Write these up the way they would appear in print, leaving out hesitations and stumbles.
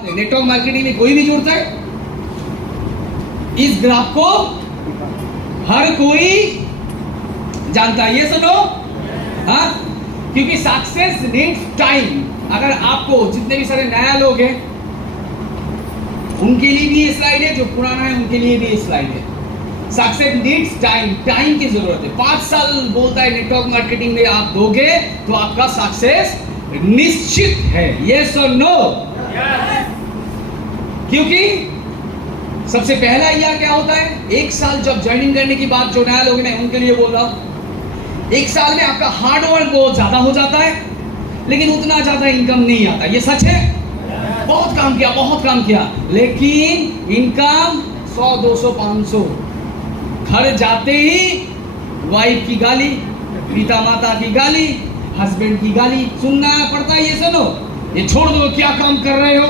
बात है, network marketing में कोई भी जुड़ता है। इस ग्राफ को हर कोई जानता है, ये सुनो। हाँ, क्योंकि सक्सेस नीड्स टाइम। अगर आपको जितने भी सारे नया लोग हैं उनके लिए भी ये स्लाइड है, जो पुराना है उनके लिए भी ये स्लाइड है। सक्सेस नीड्स टाइम, टाइम की जरूरत है। 5 साल बोलता है नेटवर्क मार्केटिंग में आप दोगे तो आपका सक्सेस निश्चित है। यस और नो? क्योंकि सबसे पहला ईयर क्या होता है, 1 साल जब ज्वाइनिंग करने की बात जो नया लोग हैं उनके लिए बोल रहा हूं। 1 साल में आपका हार्डवर्क बहुत ज्यादा हो जाता है, लेकिन उतना ज्यादा इनकम नहीं आता। ये सच है? बहुत काम किया, बहुत काम किया, लेकिन इनकम 100, 200, 500। घर जाते ही वाइफ की गाली, पिता माता की गाली, हस्बैंड की गाली सुनना पड़ता है। ये सुनो, ये छोड़ दो, क्या काम कर रहे हो,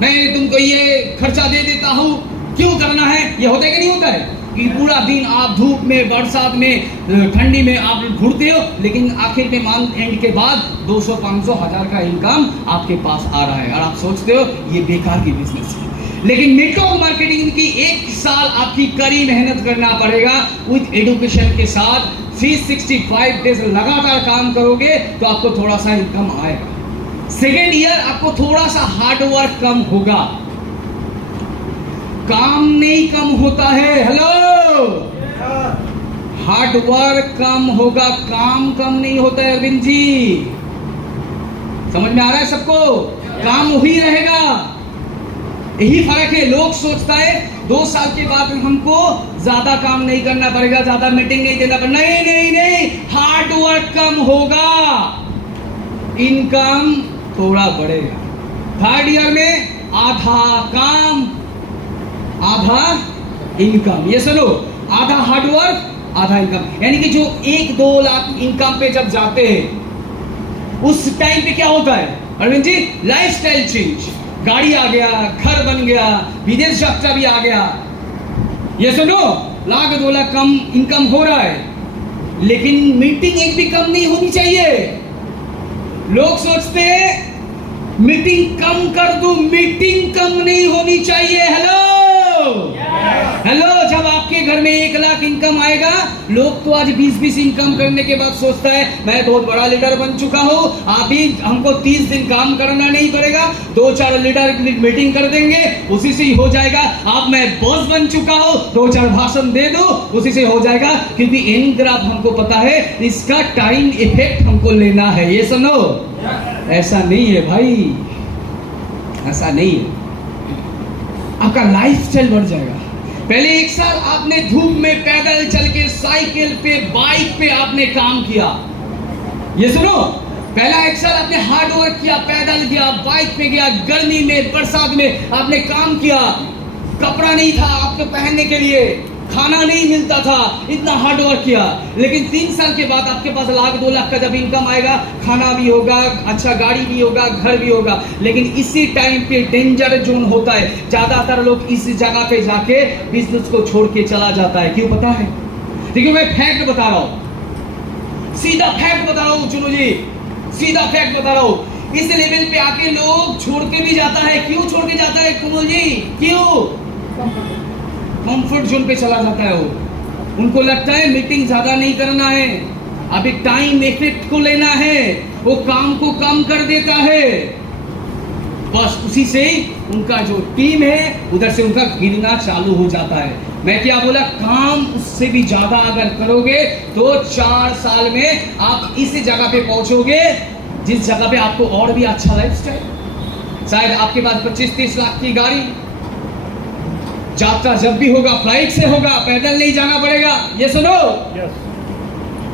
मैं तुमको ये खर्चा दे देता हूं, क्यों करना है? ये होता है कि नहीं होता है कि पूरा दिन आप धूप में, बरसात में, ठंडी में आप घूरते हो, लेकिन आखिर में मंथ एंड के बाद 200, 500, 1000 का इनकम आपके पास आ रहा है और आप सोचते हो ये बेकार की बिजनेस है। लेकिन नेटवर्क मार्केटिंग की 1 साल आपकी कड़ी मेहनत करना पड़ेगा विद एजुकेशन के साथ। 365 डेज लगातार काम करोगे तो आपको थोड़ा सा इनकम आएगा। सेकेंड ईयर आपको थोड़ा सा हार्ड वर्क कम होगा, काम नहीं कम होता है। हेलो, हार्ड वर्क कम होगा, काम कम नहीं होता है। अरविंद जी, समझ में आ रहा है सबको? काम वही रहेगा, यही फर्क है। लोग सोचता है 2 साल के बाद हमको ज्यादा काम नहीं करना पड़ेगा, ज्यादा मीटिंग नहीं देना पड़ेगा। नहीं नहीं नहीं, हार्ड वर्क कम होगा, इनकम थोड़ा बढ़ेगा। थर्ड ईयर में आधा काम आधा इनकम। ये सुनो, आधा हार्ड वर्क आधा इनकम। यानी कि जो 1-2 लाख इनकम पे जब जाते हैं उस टाइम पे क्या होता है अरविंद जी? लाइफस्टाइल चेंज, गाड़ी आ गया, घर बन गया, विदेश यात्रा भी आ गया। ये सुनो, 1-2 लाख कम इनकम हो रहा है, लेकिन मीटिंग एक भी कम नहीं होनी चाहिए। लोग सोचते हैं मीटिंग कम कर दूं, मीटिंग कम नहीं होनी चाहिए। हेलो हेलो, जब आपके घर में 1 लाख इनकम आएगा, लोग तो आज 20-20 इनकम करने के बाद सोचता है मैं बहुत बड़ा लीडर बन चुका हूं, अभी हमको 30 दिन काम करना नहीं पड़ेगा, 2-4 लीडर मीटिंग कर देंगे, उसी से ही हो जाएगा। अब मैं बॉस बन चुका हूं, 2-4 भाषण दे दो, उसी से हो जाएगा। क्योंकि इन ग्राफ हमको पता है इसका टाइम इफेक्ट हमको लेना है। ये सुनो, ऐसा नहीं है भाई, ऐसा नहीं है। आपका लाइफस्टाइल बढ़ जाएगा। पहले 1 साल आपने धूप में पैदल चल के, साइकिल पे, बाइक पे आपने काम किया। ये सुनो, पहला 1 साल आपने हार्ड वर्क किया, पैदल गया, बाइक पे गया, गर्मी में, बरसात में आपने काम किया। कपड़ा नहीं था आपको पहनने के लिए, खाना नहीं मिलता था, इतना हार्ड वर्क किया। लेकिन 3 साल के बाद आपके पास 1-2 लाख का जब इनकम आएगा, खाना भी होगा, अच्छा गाड़ी भी होगा, घर भी होगा। लेकिन इसी टाइम पे डेंजर जोन होता है। ज्यादातर लोग इस जगह पे जाके बिजनेस को छोड़ के चला जाता है। क्यों पता है? देखिए, मैं फैक्ट बता रहा हूं, सीधा फैक्ट बता रहा हूं चुनू जी, सीधा फैक्ट बता रहा हूं। इस लेवल पे आके लोग छोड़ के भी जाता है। क्यों छोड़ के जाता है कुमल जी? क्यों? कंफर्ट जोन पे चला जाता है वो। उनको लगता है मीटिंग ज्यादा नहीं करना है, अभी टाइम इफेक्ट को लेना है, वो काम को कम कर देता है। बस उसी से उनका जो टीम है उधर से उनका गिरना चालू हो जाता है। मैं क्या बोला, काम उससे भी ज्यादा अगर करोगे तो 4 साल में आप इस जगह पे पहुंचोगे जिस जगह पे आपको और भी अच्छा लाइफस्टाइल। शायद आपके पास 25-30 लाख की गाड़ी, यात्रा जब भी होगा फ्लाइट से होगा, पैदल नहीं जाना पड़ेगा। ये सुनो,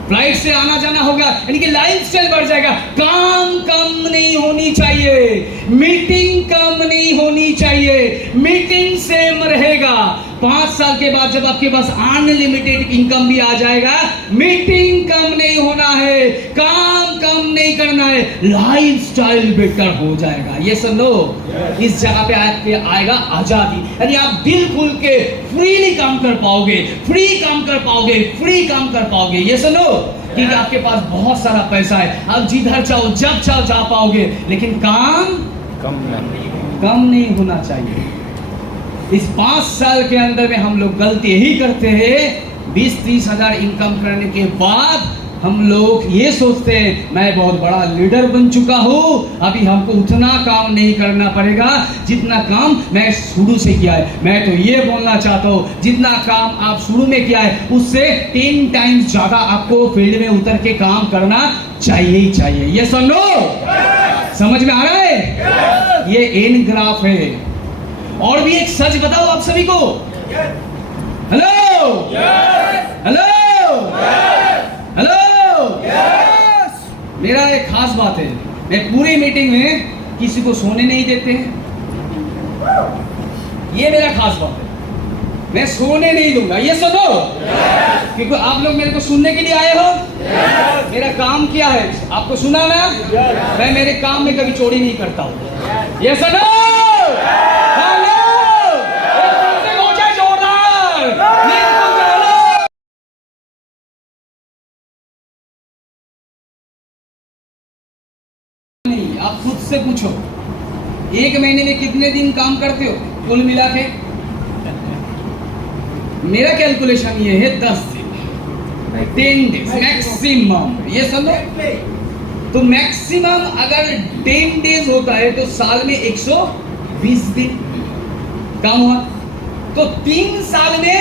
फ्लाइट से आना जाना होगा, यानी कि लाइफस्टाइल बढ़ जाएगा। काम कम नहीं होनी चाहिए, मीटिंग कम नहीं होनी चाहिए, मीटिंग सेम रहेगा। 5 साल के बाद जब आपके पास अनलिमिटेड इनकम भी आ जाएगा, मीटिंग कम नहीं होना है, काम कम नहीं करना है, लाइफस्टाइल बेटर हो जाएगा। ये सुनो, इस जगह पे आएगा आजादी, यानी आप दिल खुल के फ्रीली काम कर पाओगे, फ्री काम कर पाओगे, फ्री काम कर पाओगे। ये सुनो, क्योंकि आपके पास बहुत सारा पैसा है, आप जिधर चाहो जब चाहो जा पाओगे, लेकिन काम कम नहीं। कम नहीं होना चाहिए। इस 5 साल के अंदर में हम लोग गलती यही करते हैं, 20-30 हजार इनकम करने के बाद हम लोग ये सोचते हैं मैं बहुत बड़ा लीडर बन चुका हूँ, अभी हमको उतना काम नहीं करना पड़ेगा जितना काम मैं शुरू से किया है। मैं तो ये बोलना चाहता हूँ, जितना काम आप शुरू में किया है उससे 10 टाइम्स ज्यादा आपको फील्ड में उतर के काम करना चाहिए ही चाहिए। ये सुनो, समझ में आ रहा है? ये एन ग्राफ है। और भी एक सच बताओ आप सभी को। हेलो हेलो हेलो, मेरा एक खास बात है, मैं पूरी मीटिंग में किसी को सोने नहीं देते हैं। ये मेरा खास बात है, मैं सोने नहीं दूंगा। ये सुनो, क्योंकि आप लोग मेरे को सुनने के लिए आए हो। मेरा काम क्या है आपको सुनाना। मैं मेरे काम में कभी चोरी नहीं करता हूँ। ये सुनो, आप खुद से पूछो, एक महीने में कितने दिन काम करते हो कुल मिला के? मेरा कैलकुलेशन ये है 10 दिन, 10 डेज मैक्सिमम। ये समझो, तो मैक्सिमम अगर 10 डेज होता है तो साल में 120 दिन काम हुआ, तो 3 साल में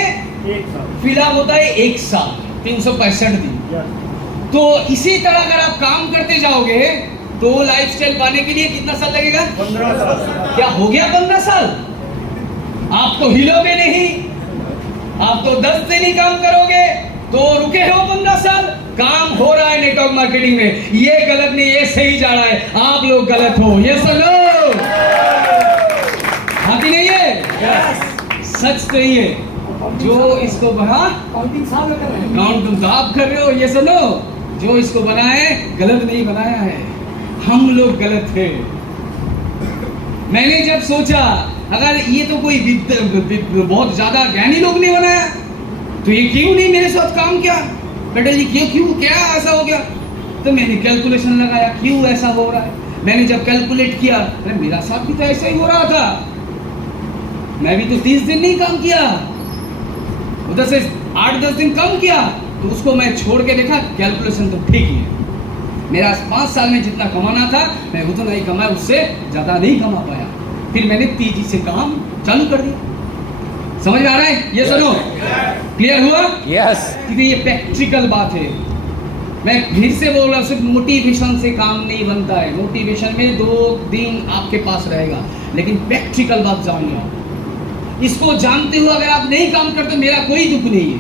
फिलहाल होता है 1 साल, 365 दिन। तो इसी तरह अगर आप काम करते जाओगे तो लाइफस्टाइल पाने के लिए कितना साल लगेगा? 15 साल। क्या हो गया 15 साल? आप तो हिलोगे नहीं, आप तो 10 दिन ही काम करोगे, तो रुके हो 15 साल। काम हो रहा है नेटवर्क मार्केटिंग में, ये गलत नहीं, ये सही जा रहा है, आप लोग गलत हो। ये सुनो, हाँ कि नहीं है? सच तो ही है। जो इसको बना काउंटिंग साहब कर रहे हैं, काउंटिंग आप कर रहे हो। ये सुनो, जो इसको बनाए गलत नहीं बनाया है, हम लोग गलत थे। मैंने जब सोचा अगर ये तो कोई बहुत ज्यादा ज्ञानी लोग ने बनाया तो ये क्यों नहीं मेरे साथ काम किया? बेटा जी क्यों क्या ऐसा हो गया? तो मैंने कैलकुलेशन लगाया क्यों ऐसा हो रहा है। मैंने जब कैलकुलेट किया, अरे मेरा साथ भी तो ऐसा ही हो रहा था, मैं भी तो 30 दिन नहीं काम किया, उधर से 8-10 दिन कम किया, तो उसको मैं छोड़ के देखा कैलकुलेशन तो ठीक ही है। मेरा 5 साल में जितना कमाना था मैं उतना ही कमाया, उससे ज्यादा नहीं कमा पाया। फिर मैंने तेजी से काम चालू कर दिया। समझ में आ रहा है? ये सुनो, क्लियर हुआ? यस। क्योंकि ये प्रैक्टिकल बात है। मैं फिर से बोल रहा हूँ, सिर्फ मोटिवेशन से काम नहीं बनता है। मोटिवेशन में 2 दिन आपके पास रहेगा, लेकिन प्रैक्टिकल बात जान लो। इसको जानते हुए अगर आप नहीं काम करते, मेरा कोई दुख नहीं है,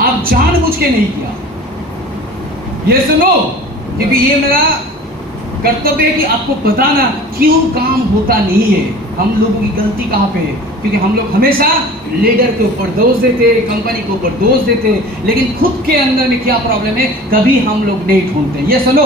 आप जानबूझ के नहीं किया। ये सुनो, क्योंकि ये मेरा कर्तव्य है कि आपको बताना क्यों काम होता नहीं है, हम लोगों की गलती कहाँ पे है। क्योंकि हम लोग हमेशा लीडर के ऊपर दोष देते, कंपनी के ऊपर दोष देते, लेकिन खुद के अंदर में क्या प्रॉब्लम है कभी हम लोग नहीं ढूंढते। ये सुनो,